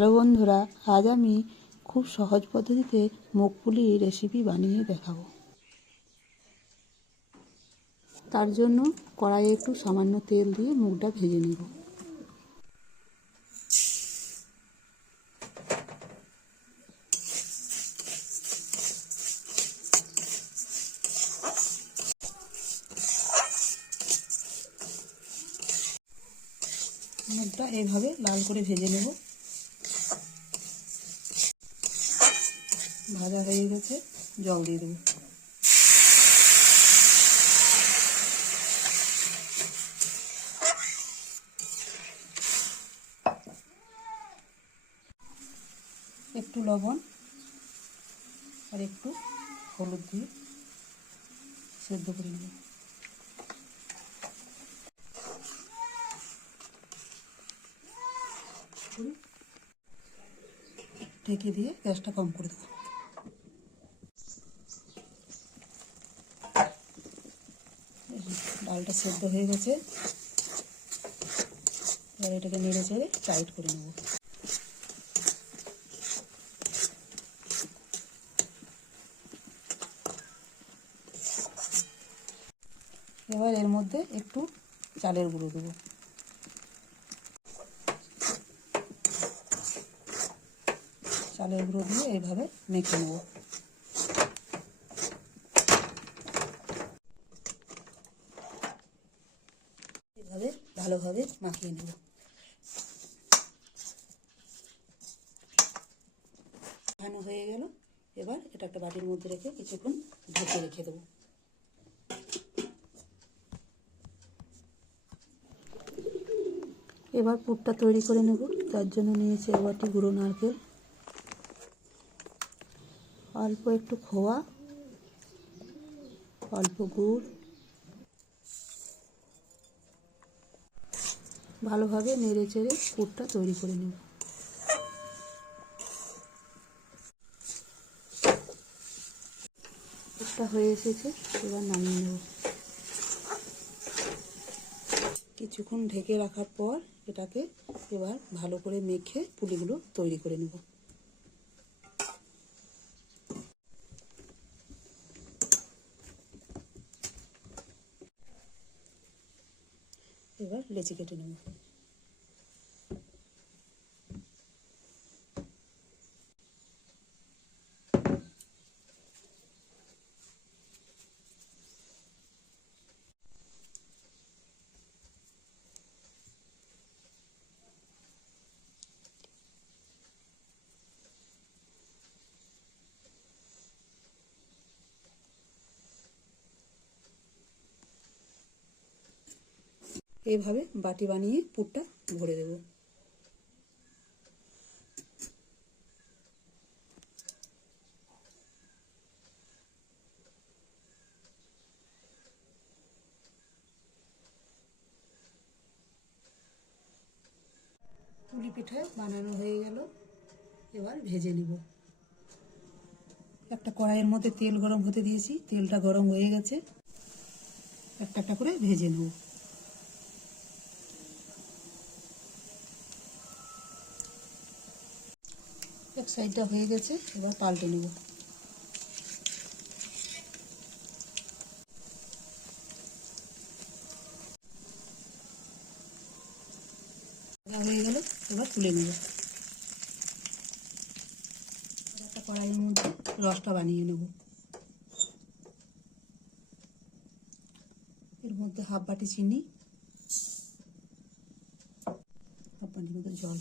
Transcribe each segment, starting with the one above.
Hello বন্ধুরা, আজ আমি খুব সহজ পদ্ধতিতে মুগ পুলি রেসিপি বানিয়ে দেখাবো। তার জন্য কড়াইয়ে একটু সামান্য তেল দিয়ে মুগটা ভেজে নেব। মুগটা এইভাবে লাল করে ভেজে নেব। ভাজা হয়ে গেছে, জল দিয়ে দেবো। একটু লবণ আর একটু হলুদ দিয়ে সেদ্ধ করে নেব। ঢেকে দিয়ে গ্যাসটা কম করে দেবো। ডালটা সেদ্ধ হয়ে গেছে, এবার এটাকে নেড়ে চেড়ে টাইট করে নেব। এবার এর মধ্যে একটু চালের গুঁড়ো দেবো। চালের গুঁড়ো দিয়ে এইভাবে মেখে নেব। এভাবে ভালোভাবে মাখিয়ে নেব। মাখানো হয়ে গেল, এবার এটা একটা বাটির মধ্যে রেখে কিছুক্ষণ ঢেকে রেখে দেবো। এবার পুরটা তৈরি করে নেব। তার জন্য নিয়েছি এক বাটি গুঁড়ো নারকেল, অল্প একটু খোয়া, অল্প গুড়, ভালোভাবে নেড়ে চেড়ে পুরটা তৈরি করে নেব। পুরটা হয়ে এসেছে, এবার নামিয়ে নেব। কিছুক্ষণ ঢেকে রাখার পর এটাকে এবার ভালো করে মেখে পুলিগুলো তৈরি করে নেব। এবার লেচি কেটে নেব। এইভাবে বাটি বানিয়ে পুরটা ভরে দেব। পুলি পিঠা বানানো হয়ে গেল, এবার ভেজে নেব। একটা কড়াইয়ের মধ্যে তেল গরম হতে দিয়েছি, তেলটা গরম হয়ে গেছে, একটা একটা করে ভেজে নেব। এক সাইডটা হয়ে গেছে, এবার পাল্টে নেব। হয়ে গেল, এবার তুলে নেব। একটা কড়াইয়ের মধ্যে রসটা বানিয়ে নেব। এর মধ্যে হাফ বাটি চিনি, হাফ বাটির মতো জল।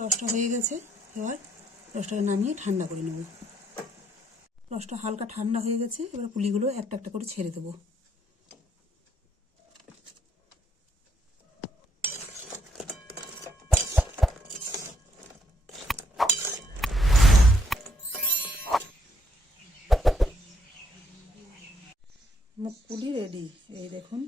রসটা হয়ে গেছে, এবার রসটাকে নামিয়ে ঠান্ডা করে নেব। রসটা হালকা ঠান্ডা হয়ে গেছে, এবার পুলিগুলো একটা একটা করে ছেড়ে দেবো। মুগ পুলি রেডি, এই দেখুন।